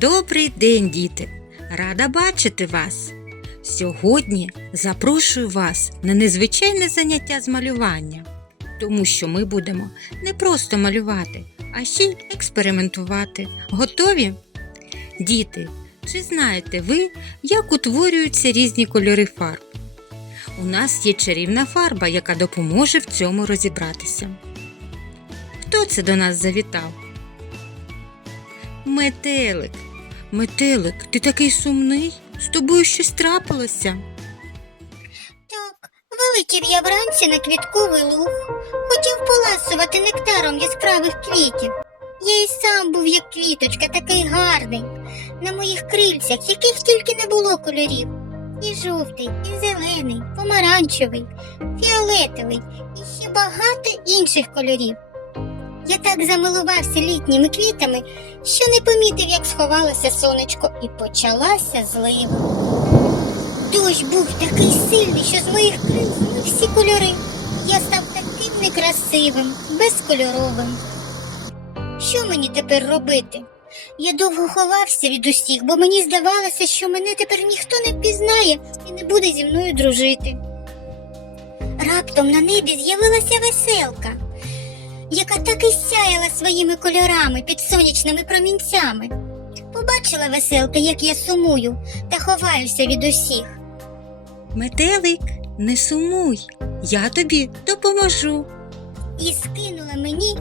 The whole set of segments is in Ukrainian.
Добрий день, діти! Рада бачити вас! Сьогодні запрошую вас на незвичайне заняття з малювання, тому що ми будемо не просто малювати, а ще й експериментувати. Готові? Діти, чи знаєте ви, як утворюються різні кольори фарб? У нас є чарівна фарба, яка допоможе в цьому розібратися. Хто це до нас завітав? Метелик. Метелик, ти такий сумний? З тобою щось трапилося? Так, вилетів я вранці на квітковий луг, хотів поласувати нектаром яскравих квітів. Я й сам був як квіточка, такий гарний. На моїх крильцях, яких тільки не було кольорів. І жовтий, і зелений, помаранчевий, фіолетовий і ще багато інших кольорів. Я так замилувався літніми квітами, що не помітив, як сховалося сонечко, і почалася злива. Дощ був такий сильний, що з моїх крил змив всі кольори. Я став таким некрасивим, безкольоровим. Що мені тепер робити? Я довго ховався від усіх, бо мені здавалося, що мене тепер ніхто не впізнає і не буде зі мною дружити. Раптом на небі з'явилася веселка, яка так і сяяла своїми кольорами під сонячними промінцями. Побачила веселка, як я сумую та ховаюся від усіх. Метелик, не сумуй, я тобі допоможу. і скинула мені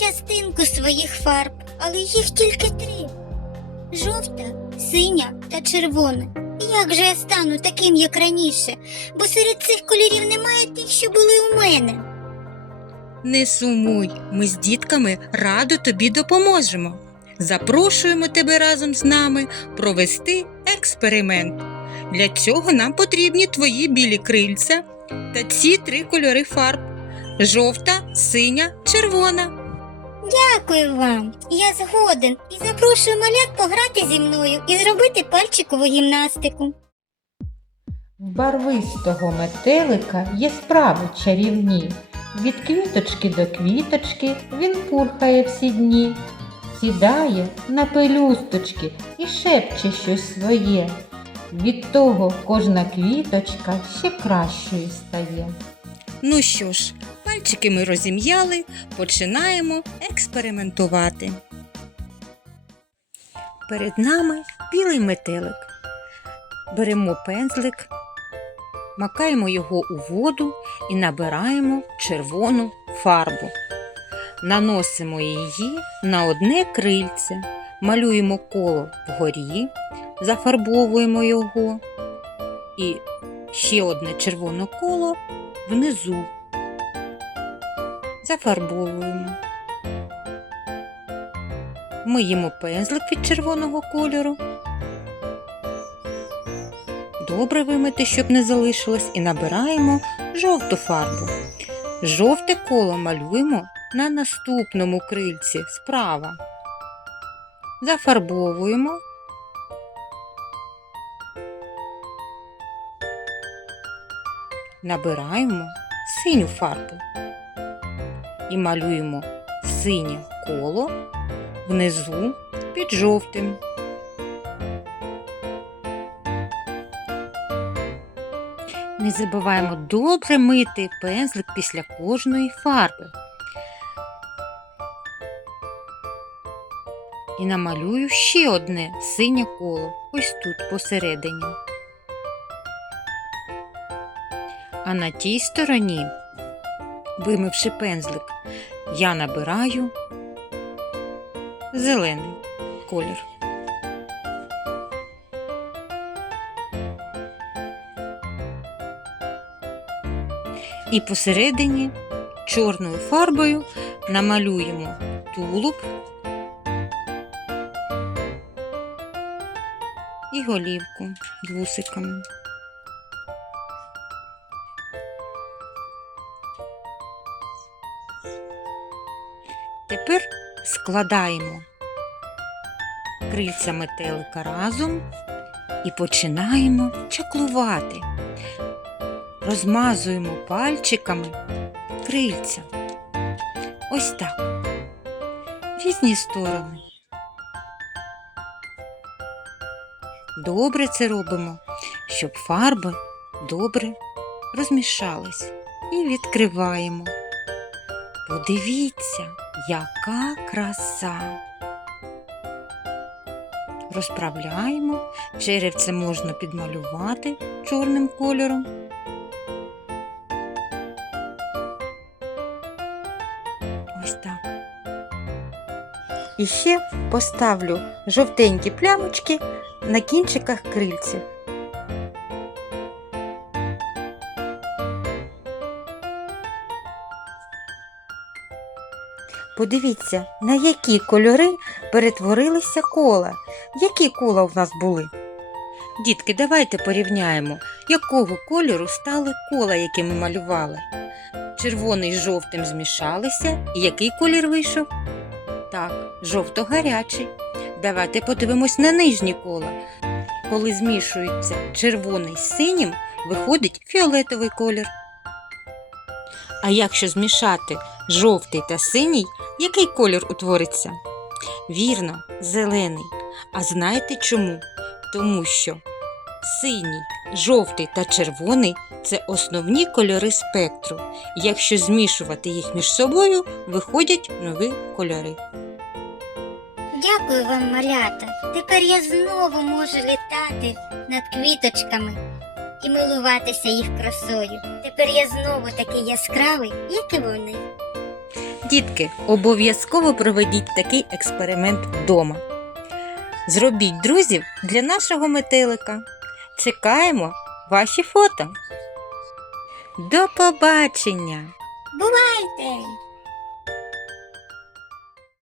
частинку своїх фарб, але їх тільки три: жовта, синя та червона. Як же я стану таким, як раніше, бо серед цих кольорів немає тих, що були у мене. Не сумуй, ми з дітками радо тобі допоможемо. Запрошуємо тебе разом з нами провести експеримент. Для цього нам потрібні твої білі крильця та ці три кольори фарб: жовта, синя, червона. Дякую вам, я згоден і запрошую малят пограти зі мною і зробити пальчикову гімнастику. Барвистого метелика є справи чарівні. Від квіточки до квіточки він пурхає всі дні, сідає на пелюсточки і шепче щось своє. Від того кожна квіточка ще кращою стає. Ну що ж, пальчики ми розім'яли, починаємо експериментувати. Перед нами білий метелик. Беремо пензлик, макаємо його у воду і набираємо червону фарбу. Наносимо її на одне крильце, малюємо коло вгорі, зафарбовуємо його і ще одне червоне коло внизу. Зафарбовуємо. Миємо пензлик від червоного кольору. Добре вимити, щоб не залишилось, і набираємо жовту фарбу. Жовте коло малюємо на наступному крильці справа. Зафарбовуємо. Набираємо синю фарбу і малюємо синє коло внизу під жовтим. Не забуваємо добре мити пензлик після кожної фарби. І намалюю ще одне синє коло ось тут посередині. А на тій стороні, вимивши пензлик, я набираю зелений колір. І посередині чорною фарбою намалюємо тулуб і голівку вусиками. Тепер складаємо крильця метелика разом і починаємо чаклувати. Розмазуємо пальчиками крильця. Ось так. В різні сторони. добре це робимо, щоб фарби добре розмішались. І відкриваємо. Подивіться, яка краса. Розправляємо. Черевце можна підмалювати чорним кольором. Ось так. І ще поставлю жовтенькі плямочки на кінчиках крильців. Подивіться, на які кольори перетворилися кола. Які кола в нас були? Дітки, давайте порівняємо, якого кольору стали кола, які ми малювали. Червоний з жовтим змішалися, і який колір вийшов? Так, жовто-гарячий. Давайте подивимось на нижні кола. Коли змішується червоний з синім, виходить фіолетовий колір. А якщо змішати жовтий та синій, який колір утвориться? Вірно, зелений. А знаєте чому? Тому що синій, жовтий та червоний це основні кольори спектру. Якщо змішувати їх між собою, виходять нові кольори. Дякую вам, малята. Тепер я знову можу літати над квіточками і милуватися їх красою. Тепер я знову такий яскравий, як і вони. Дітки, обов'язково проведіть такий експеримент вдома. Зробіть друзів для нашого метелика. Чекаємо ваші фото. До побачення! Бувайте!